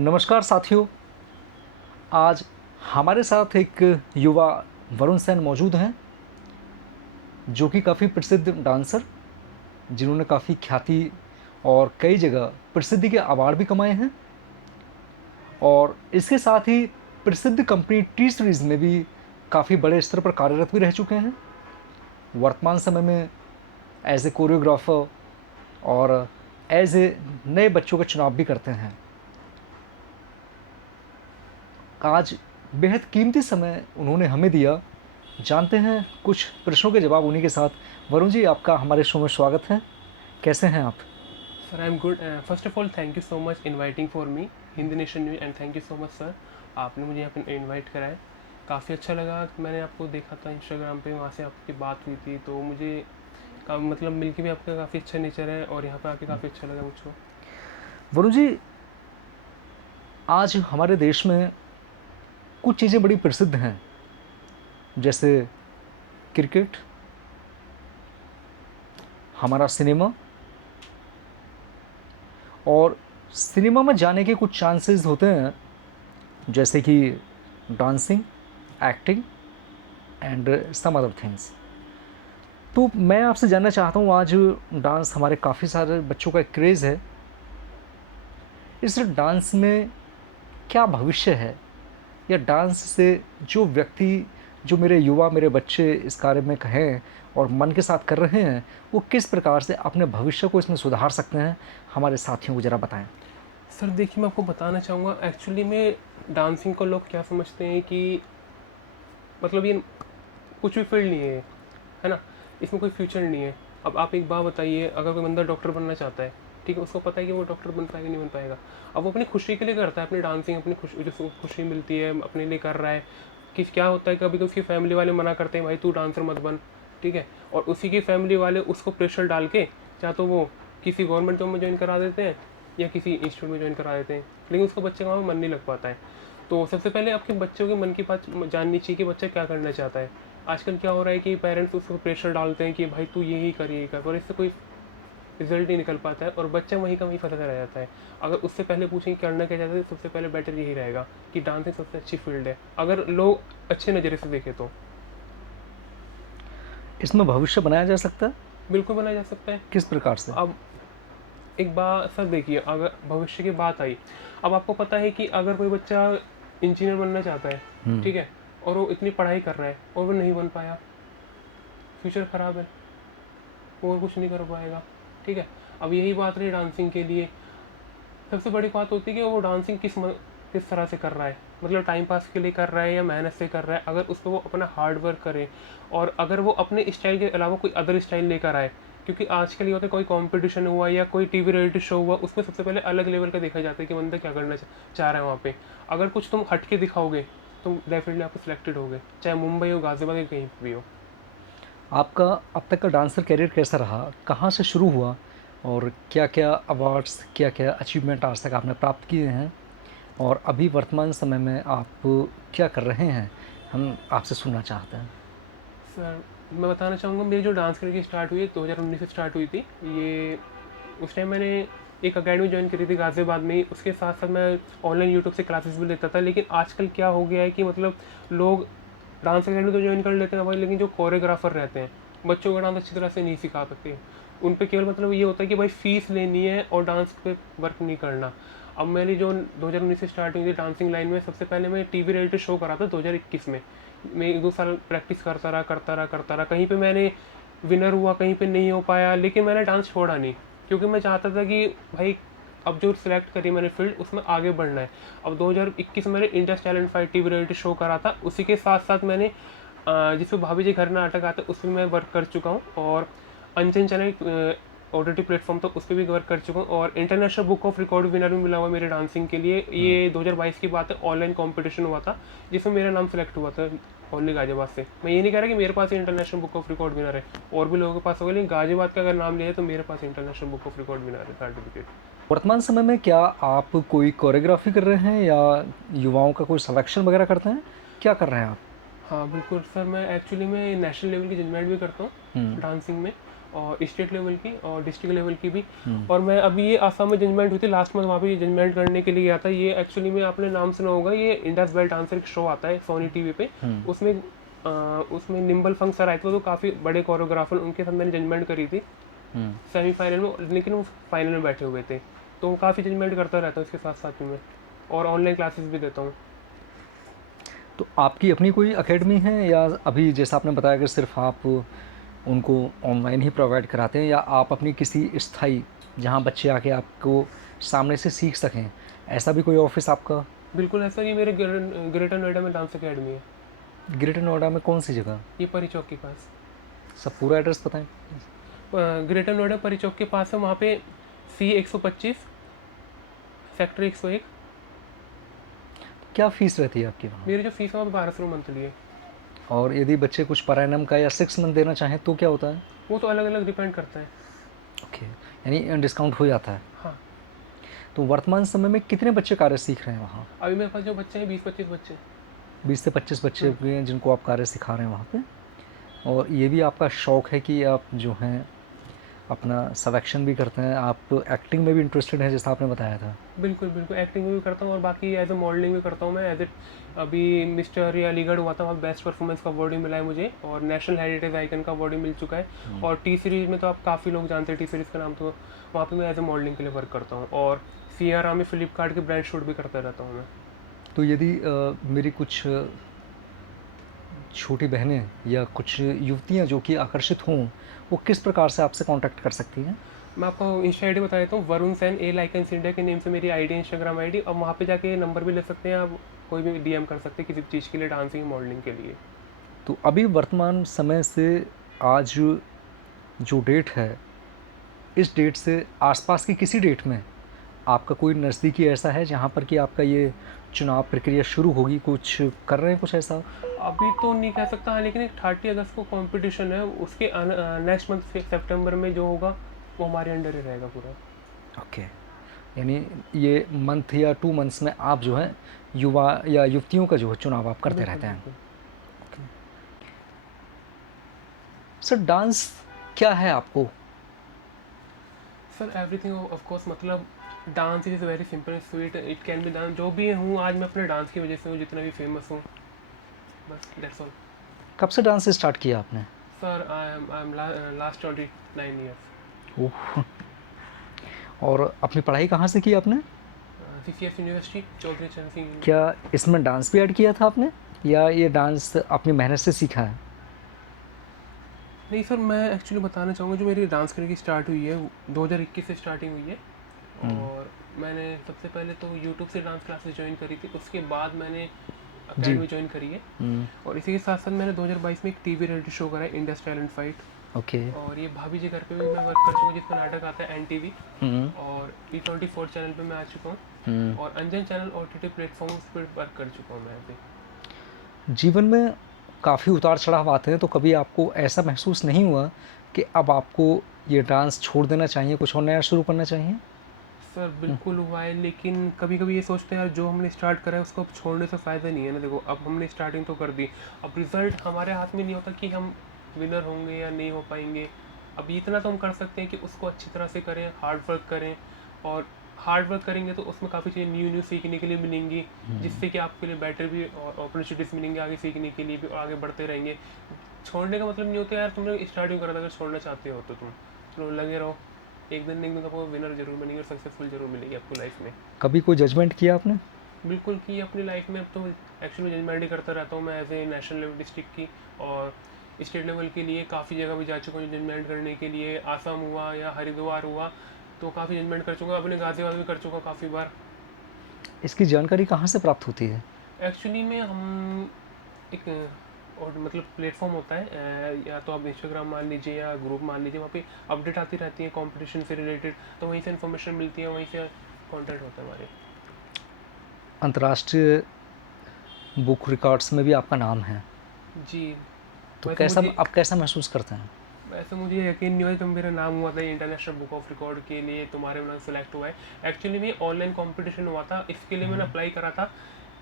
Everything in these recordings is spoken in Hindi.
नमस्कार साथियों। आज हमारे साथ एक युवा वरुण सेन मौजूद हैं, जो कि काफ़ी प्रसिद्ध डांसर, जिन्होंने काफ़ी ख्याति और कई जगह प्रसिद्धि के अवार्ड भी कमाए हैं और इसके साथ ही प्रसिद्ध कंपनी टी सीरीज़ में भी काफ़ी बड़े स्तर पर कार्यरत भी रह चुके हैं। वर्तमान समय में एज ए कोरियोग्राफर और एज ए नए बच्चों का चुनाव भी करते हैं। आज बेहद कीमती समय उन्होंने हमें दिया। जानते हैं कुछ प्रश्नों के जवाब उन्हीं के साथ। वरुण जी, आपका हमारे शो में स्वागत है। कैसे हैं आप? Sir I am good. First of all thank you so much inviting for me Hindi nation news and thank you so much sir, आपने मुझे यहाँ पे इनवाइट करा है। काफ़ी अच्छा लगा कि मैंने आपको देखा था इंस्टाग्राम पे, वहाँ से आपकी बात हुई थी तो मुझे मतलब मिलके भी आपका काफ़ी अच्छा नेचर है और यहाँ पे आके काफ़ी अच्छा लगा मुझको। वरुण जी, आज हमारे देश में कुछ चीज़ें बड़ी प्रसिद्ध हैं, जैसे क्रिकेट, हमारा सिनेमा, और सिनेमा में जाने के कुछ चांसेस होते हैं, जैसे कि dancing, acting and some other things. तो मैं आपसे जानना चाहता हूँ, आज डांस हमारे काफ़ी सारे बच्चों का एक क्रेज़ है। इस डांस में क्या भविष्य है, या डांस से जो व्यक्ति, जो मेरे युवा, मेरे बच्चे इस कार्य में कहें और मन के साथ कर रहे हैं, वो किस प्रकार से अपने भविष्य को इसमें सुधार सकते हैं? हमारे साथियों को ज़रा बताएं। सर देखिए, मैं आपको बताना चाहूँगा एक्चुअली में डांसिंग को लोग क्या समझते हैं कि मतलब ये कुछ भी फील्ड नहीं है ना, इसमें कोई फ्यूचर नहीं है। अब आप एक बात बताइए, अगर कोई बंदा डॉक्टर बनना चाहता है, ठीक है, उसको पता है कि वो डॉक्टर बन पाएगा नहीं बन पाएगा। अब वो अपनी खुशी के लिए करता है, अपनी डांसिंग अपनी खुशी, जो खुशी मिलती है अपने लिए कर रहा है। कि क्या होता है, कभी कभी उसकी फैमिली वाले मना करते हैं भाई तू डांसर मत बन, ठीक है, और उसी की फैमिली वाले उसको प्रेशर डाल के चाहे तो वो किसी गवर्नमेंट जॉब में ज्वाइन करा देते हैं या किसी इंस्टीट्यूट में ज्वाइन करा देते हैं, लेकिन उसका बच्चे का वहाँ मन नहीं लग पाता है। तो सबसे पहले आपके बच्चों के मन की बात जाननी चाहिए कि बच्चा क्या करना चाहता है। आजकल क्या हो रहा है कि पेरेंट्स उसको प्रेशर डालते हैं कि भाई तू यही कर, और इससे कोई रिजल्ट नहीं निकल पाता है और बच्चा वहीं का वहीं फंसा रह जाता है। अगर उससे पहले पूछें कि करना क्या चाहते हैं, तो सबसे पहले बेटर यही रहेगा कि डांसिंग सबसे अच्छी फील्ड है अगर लोग अच्छे नज़रिए से देखें तो। इसमें भविष्य बनाया जा सकता है? बिल्कुल बनाया जा सकता है। किस प्रकार से? अब एक बात सर देखिए, अगर भविष्य की बात आई, अब आपको पता है कि अगर कोई बच्चा इंजीनियर बनना चाहता है, ठीक है, और वो इतनी पढ़ाई कर रहा है और वो नहीं बन पाया, फ्यूचर ख़राब है, और कुछ नहीं कर पाएगा, ठीक है। अब यही बात रही डांसिंग के लिए, सबसे बड़ी बात होती है कि वो डांसिंग किस तरह से कर रहा है, मतलब टाइम पास के लिए कर रहा है या मेहनत से कर रहा है। अगर उस पर वो अपना हार्ड वर्क करे और अगर वो अपने स्टाइल के अलावा कोई अदर स्टाइल लेकर आए, क्योंकि आजकल ये होता है कोई कंपटीशन हुआ या कोई टीवी रियलिटी शो हुआ, उसमें सबसे पहले अलग लेवल का देखा जाता है कि बंदा क्या करना चाह रहा है वहाँ पे। अगर कुछ तुम हट के दिखाओगे तो डेफिनेटली आप सिलेक्टेड होगे, चाहे मुंबई हो, गाजियाबाद या कहीं भी हो। आपका अब तक का डांसर करियर कैसा रहा? कहाँ से शुरू हुआ और क्या-क्या अवार्ड्स, क्या-क्या अचीवमेंट आज तक आपने प्राप्त किए हैं? और अभी वर्तमान समय में आप क्या कर रहे हैं? हम आपसे सुनना चाहते हैं। सर मैं बताना चाहूँगा, मेरी जो डांस करियर की स्टार्ट हुई है 2019 से स्टार्ट हुई थी। ये उस टाइम मैंने एक अकेडमी ज्वाइन करी थी गाज़ियाबाद में ही। उसके साथ साथ मैं ऑनलाइन यूट्यूब से क्लासेस भी लेता था। लेकिन आजकल क्या हो गया है कि मतलब लोग डांस अकेडमी तो ज्वाइन कर लेते हैं भाई, लेकिन जो कोरियोग्राफर रहते हैं बच्चों का डांस अच्छी तरह से नहीं सिखा सकते। उन पे केवल मतलब ये होता है कि भाई फीस लेनी है और डांस पे वर्क नहीं करना। अब मेरी जो 2019 से स्टार्ट हुई थी डांसिंग लाइन में, सबसे पहले मैं टीवी रियलिटी शो करा था 2021 में। मैं 1-2 साल प्रैक्टिस करता रहा। कहीं पे मैंने विनर हुआ, कहीं पे नहीं हो पाया, लेकिन मैंने डांस छोड़ा नहीं, क्योंकि मैं चाहता था कि भाई अब जो सिलेक्ट करी मैंने फील्ड उसमें आगे बढ़ना है। अब 2021 में मैंने India's talent fight TV reality show करा था। उसी के साथ साथ मैंने जिसमें भाभी जी घर नाटक आता है उस पर मैं वर्क कर चुका हूँ, और अनचन चैनल OTT प्लेटफॉर्म तो उस पर भी वर्क कर चुका हूँ, और international book of record winner भी मिला हुआ मेरे डांसिंग के लिए। ये 2022 की बात है, ऑनलाइन कंपटीशन हुआ था जिसमें मेरा नाम सेलेक्ट हुआ था ओनली गाजियाबाद से। मैं ये नहीं कह रहा कि मेरे पास international book of record winner है, और भी लोगों के पास होगा, लेकिन गाजियाबाद का अगर नाम लिया है तो मेरे पास international book of record winner है सर्टिफिकेट। वर्तमान समय में क्या आप कोई कोरियोग्राफी कर रहे हैं, या युवाओं का कोई सिलेक्शन वगैरह करते हैं? क्या कर रहे हैं आप? हाँ बिल्कुल सर, मैं एक्चुअली मैं नेशनल लेवल की जजमेंट भी करता हूँ डांसिंग में, और स्टेट लेवल की और डिस्ट्रिक्ट लेवल की भी। हम्म। और मैं अभी ये आसाम में जजमेंट हुई थी लास्ट मंथ, वहाँ पे जजमेंट करने के लिए गया था। ये एक्चुअली में आपने नाम सुना होगा, ये इंडस बेल्ट डांसर एक शो आता है सोनी टीवी पे। हम्म। उसमें निम्बल फंक सर आए थे, तो काफ़ी बड़े कोरियोग्राफर, उनके साथ मैंने जजमेंट करी थी हम्म। सेमीफाइनल में, लेकिन वो फाइनल में बैठे हुए थे। तो काफ़ी जजमेंट करता रहता हूँ इसके साथ साथ में मैं, और ऑनलाइन क्लासेस भी देता हूँ। तो आपकी अपनी कोई एकेडमी है, या अभी जैसा आपने बताया कि सिर्फ आप उनको ऑनलाइन ही प्रोवाइड कराते हैं, या आप अपनी किसी स्थाई जहाँ बच्चे आके आपको सामने से सीख सकें, ऐसा भी कोई ऑफिस आपका? बिल्कुल ऐसा, ये मेरे ग्रेटर नोएडा में डांस अकेडमी है, ग्रेटर नोएडा में कौन सी जगह? ये परी चौक के पास। सब पूरा एड्रेस बताएं। ग्रेटर नोएडा परी चौक के पास है, वहाँ पे C125 सेक्टर 101। क्या फ़ीस रहती है आपकी वहाँ? मेरी जो फीस है वो 1200 मंथली है। और यदि बच्चे कुछ पर एनम का या 6 मंथ देना चाहें तो क्या होता है? वो तो अलग अलग डिपेंड करता है। ओके, यानी डिस्काउंट हो जाता है। हाँ, तो वर्तमान समय में कितने बच्चे कार्य सीख रहे हैं वहाँ? अभी मेरे पास जो बच्चे हैं 20-25 बच्चे। 20 से 25 बच्चे हैं जिनको आप कार्य सिखा रहे हैं वहाँ पे। और ये भी आपका शौक़ है कि आप जो हैं अपना सब एक्शन भी करते हैं, आप एक्टिंग में भी इंटरेस्टेड हैं जैसा आपने बताया था। बिल्कुल बिल्कुल, एक्टिंग भी करता हूँ और बाकी एज ए मॉडलिंग भी करता हूँ मैं। एज ए अभी मिस्टर या अलीगढ़ हुआ था, वहाँ बेस्ट परफॉर्मेंस का अवार्ड भी मिला है मुझे, और नेशनल हेरिटेज आइकन का अवार्ड भी मिल चुका है। और टी सीरीज़ में तो आप काफ़ी लोग जानते हैं टी सीरीज़ का नाम, तो वहाँ पे मैं एज ए मॉडलिंग के लिए वर्क करता हूँ। और CRA में फ्लिपकार्ट के ब्रांड शूट भी करता रहता हूँ मैं। तो यदि मेरी कुछ छोटी बहनें या कुछ युवतियाँ जो कि आकर्षित हों, वो किस प्रकार से आपसे कांटेक्ट कर सकती हैं? मैं आपको इंस्टा आई डी बता देता हूँ, Varun sine A lichens India के नेम से मेरी आईडी, इंस्टाग्राम आईडी। और वहाँ पे जाके नंबर भी ले सकते हैं आप, कोई भी DM कर सकते हैं किसी चीज़ के लिए, डांसिंग मॉडलिंग के लिए। तो अभी वर्तमान समय से आज जो डेट है, इस डेट से आसपास की किसी डेट में आपका कोई नज़दीकी ऐसा है जहाँ पर कि आपका ये चुनाव प्रक्रिया शुरू होगी, कुछ कर रहे हैं कुछ ऐसा? अभी तो नहीं कह सकता, हाँ, लेकिन एक 30 अगस्त को कंपटीशन है, उसके नेक्स्ट मंथ सितंबर में जो होगा वो हमारे अंडर ही रहेगा पूरा। ओके, यानी ये मंथ या 2 मंथ्स में आप जो है युवा या युवतियों का जो है चुनाव आप करते बिल्कुल रहते हैं। बिल्कुल। सर डांस क्या है आपको? सर एवरीथिंग ऑफ कोर्स, मतलब dance is very simple sweet, it can be done. जो भी हूँ आज मैं अपने डांस की वजह से हूँ, जितना भी फेमस हूँ, बस दैट्स ऑल। कब से डांस स्टार्ट किया आपने? Sir I am last 29 years. Oh! और अपनी पढ़ाई कहाँ से की आपने? CCS यूनिवर्सिटी, चौधरी चरण सिंह। क्या इसमें डांस भी ऐड किया था आपने, या ये डांस अपनी मेहनत से सीखा है? नहीं सर, मैं एक्चुअली बताना चाहूँगा, जो मेरी डांस करने की स्टार्ट हुई है 2021 से स्टार्टिंग हुई है। और मैंने सबसे पहले तो यूट्यूब से डांस क्लासेस ज्वाइन करी थी, उसके बाद मैंने जी। अकेडमी ज्वाइन करी है। और इसी के साथ साथ मैंने 2022 में एक टीवी रियलिटी शो करा है, इंडस टैलेंट फाइट। ओके। और ये भाभी जी घर पे भी मैं वर्क कर चुका हूँ, जिसका नाटक आता है NTV। हम्म। और E24 चैनल पे मैं आ चुका हूँ, हम्म। और अंजन चैनल OTT प्लेटफॉर्म्स पर वर्क कर चुका हूँ मैं अभी। जीवन में काफ़ी उतार चढ़ाव आते हैं, तो कभी आपको ऐसा महसूस नहीं हुआ कि अब आपको ये डांस छोड़ देना चाहिए, कुछ और नया शुरू करना चाहिए? सर बिल्कुल हुआ है, लेकिन कभी कभी ये सोचते हैं यार, जो हमने स्टार्ट करा है उसको अब छोड़ने से फ़ायदा नहीं है ना। देखो, अब हमने स्टार्टिंग तो कर दी, अब रिज़ल्ट हमारे हाथ में नहीं होता कि हम विनर होंगे या नहीं हो पाएंगे। अब इतना तो हम कर सकते हैं कि उसको अच्छी तरह से करें, हार्ड वर्क करें। और हार्ड वर्क करेंगे तो उसमें काफ़ी चीज़ें न्यू न्यू सीखने के लिए मिलेंगी, जिससे कि आपके लिए बेटर भी अपॉर्चुनिटीज़ मिलेंगी आगे सीखने के लिए भी, और आगे बढ़ते रहेंगे। छोड़ने का मतलब नहीं होता यार, तुमने स्टार्टिंग करा था, अगर छोड़ना चाहते हो तो तुम चलो लगे रहो, एक दिन आपको विनर जरूर बनेंगे और सक्सेसफुल जरूर मिलेगी आपको लाइफ में। कभी कोई जजमेंट किया आपने? बिल्कुल की अपनी लाइफ में। अब तो एक्चुअली जजमेंट ही करता रहता हूँ मैं, as a national level, district की और स्टेट लेवल के लिए काफ़ी जगह भी जा चुका हूँ जजमेंट करने के लिए। आसाम हुआ या हरिद्वार हुआ, तो काफ़ी जजमेंट कर चुका हूँ। अपने गाजियाबाद भी कर चुका हूँ काफ़ी बार। इसकी जानकारी कहाँ से प्राप्त होती है? एक्चुअली में हम एक और मतलब प्लेटफॉर्म होता है, या तो आप इंस्टाग्राम मान लीजिए या ग्रुप मान लीजिए, वहाँ पे अपडेट आती रहती है कंपटीशन से रिलेटेड, तो वहीं से इन्फॉर्मेशन मिलती है, वहीं से कॉन्टेंट होता है हमारे। अंतर्राष्ट्रीय बुक रिकॉर्ड्स में भी आपका नाम है, जी। तो वैसे कैसा मुझे आप कैसा महसूस करते हैं? वैसे मुझे यकीन नहीं हुआ जब मेरा नाम हुआ था इंटरनेशनल बुक ऑफ रिकॉर्ड के लिए, तुम्हारे नाम सेलेक्ट हुआ है। एक्चुअली में ऑनलाइन कंपटीशन हुआ था, इसके लिए मैंने अप्लाई करा था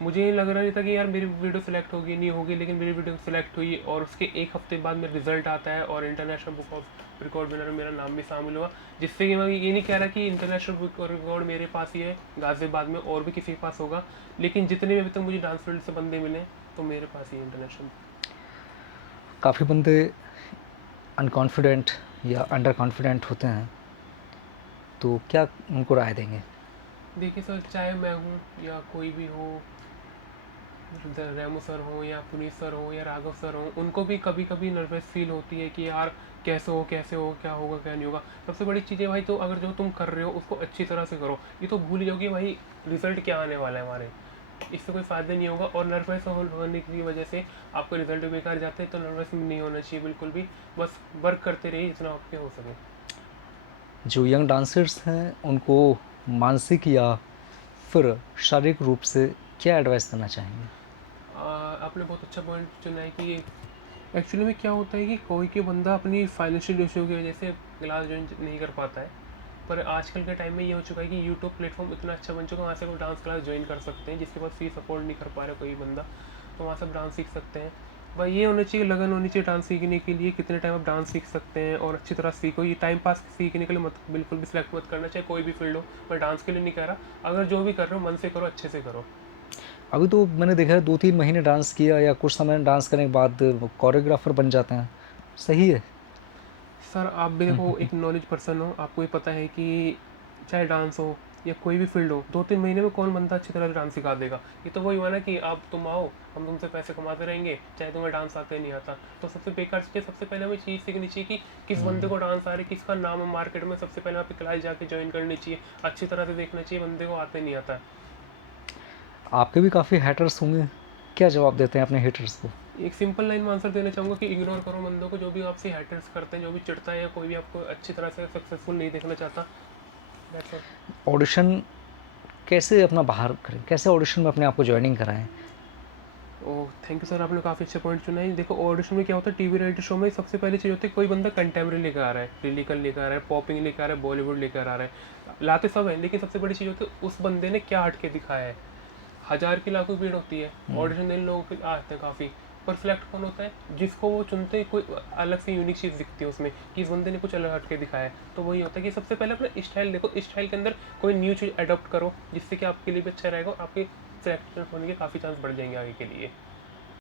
मुझे लग रहा नहीं था कि यार मेरी वीडियो सेलेक्ट होगी नहीं होगी, लेकिन मेरी वीडियो सेलेक्ट हुई और उसके एक हफ्ते बाद मेरा रिजल्ट आता है और international book of record winner में मेरा नाम भी शामिल हुआ। जिससे कि मैं ये नहीं कह रहा कि इंटरनेशनल बुक ऑफ रिकॉर्ड मेरे पास ही है, गाजियाबाद में और भी किसी के पास होगा, लेकिन जितने भी अभी तक मुझे डांस फील्ड से बंदे मिले तो मेरे पास ही इंटरनेशनल। काफ़ी बंदे अनकॉन्फिडेंट या अंडर कॉन्फिडेंट होते हैं, तो क्या उनको राय देंगे? देखिए सर, चाहे मैं हूँ या कोई भी हो, रेमो सर हो या पुनीत सर हो या राघव सर हो, उनको भी कभी कभी नर्वस फील होती है कि यार कैसे हो, क्या होगा क्या नहीं होगा। सबसे बड़ी चीज़ है भाई, तो अगर जो तुम कर रहे हो उसको अच्छी तरह से करो। ये तो भूल जाओ कि भाई रिजल्ट क्या आने वाला है हमारे, इससे कोई फ़ायदा नहीं होगा। और नर्वस होने की वजह से आपको रिजल्ट बेकार जाते हैं, तो नर्वस नहीं होना चाहिए बिल्कुल भी। बस वर्क करते रहिए जितना आपके हो सके। जो यंग डांसर्स हैं उनको मानसिक या फिर शारीरिक रूप से क्या एडवाइस करना चाहेंगे? आपने बहुत अच्छा पॉइंट चुना है कि एक्चुअली में क्या होता है कि कोई के बंदा अपनी फाइनेंशियल इशू की वजह से क्लास ज्वाइन नहीं कर पाता है, पर आजकल के टाइम में ये हो चुका है कि यूट्यूब प्लेटफॉर्म इतना अच्छा बन चुका है, वहाँ से वो डांस क्लास ज्वाइन कर सकते हैं। जिसके पास फीस अफोर्ड नहीं कर पा रहा कोई बंदा, तो वहाँ से आप डांस सीख सकते हैं। भाई ये होना चाहिए, लगन होनी चाहिए डांस सीखने के लिए, कितने टाइम आप डांस सीख सकते हैं और अच्छी तरह सीखो। ये टाइम पास सीखने के लिए मत बिल्कुल भी सिलेक्ट मत करना, चाहे कोई भी फील्ड हो। मैं डांस के लिए नहीं कह रहा, अगर जो भी कर रहे हो मन से करो, अच्छे से करो। अभी तो मैंने देखा है 2-3 महीने डांस किया या कुछ समय डांस करने के बाद कोरियोग्राफर बन जाते हैं, सही है? सर आप भी देखो एक नॉलेज पर्सन हो, आपको ये पता है कि चाहे डांस हो या कोई भी फील्ड हो, 2-3 महीने में कौन बंदा अच्छी तरह से डांस सिखा देगा। ये तो वही हुआ ना कि आप तुम आओ, हम तुमसे पैसे कमाते रहेंगे, चाहे तुम्हें डांस आता है नहीं आता। तो सबसे बेकार चीज़ है, सबसे पहले हमें चीज़ सीखनी चाहिए कि किस बंदे को डांस आ रही है, किसका नाम है मार्केट में। सबसे पहले आप क्लास जाके ज्वाइन करनी चाहिए, अच्छी तरह से देखना चाहिए बंदे को आते नहीं आता है। आपके भी काफ़ी हेटर्स होंगे, क्या जवाब देते हैं अपने हेटर्स को? एक सिंपल लाइन में आंसर देना चाहूँगा कि इग्नोर करो बंदों को, जो भी आपसे हैटर्स करते हैं, जो भी चिढ़ता है या कोई भी आपको अच्छी तरह से सक्सेसफुल नहीं देखना चाहता। That's all. ऑडिशन कैसे अपना बाहर करें, कैसे ऑडिशन में अपने आप को जॉइनिंग कराएं? ओह थैंक यू सर, आपने काफ़ी अच्छा पॉइंट चुना है। देखो ऑडिशन में क्या होता है, टीवी रियलिटी शो में सबसे पहली चीज़ होती है कोई बंदा कंटेम्प्रेरी लेकर आ रहा है, लिरिकल लेकर आ रहा है, पॉपिंग लेकर आ रहा है, बॉलीवुड लेकर आ रहा है, लाते सब है, लेकिन सबसे बड़ी चीज़ होती है उस बंदे ने क्या हट के दिखाया है। हज़ार की लाखों भीड़ होती है, ऑडिशन देने लोगों के आते हैं काफ़ी, पर सिलेक्ट कौन होता है, जिसको वो चुनते हैं कोई अलग से यूनिक चीज़ दिखती है उसमें कि इस बंदे ने कुछ अलग हट के दिखाया है। तो वही होता है कि सबसे पहले अपना स्टाइल देखो, स्टाइल के अंदर कोई न्यू चीज़ अडॉप्ट करो, जिससे कि आपके लिए भी अच्छा रहेगा, आपके सिलेक्शन होने के काफ़ी चांस बढ़ जाएंगे आगे के लिए।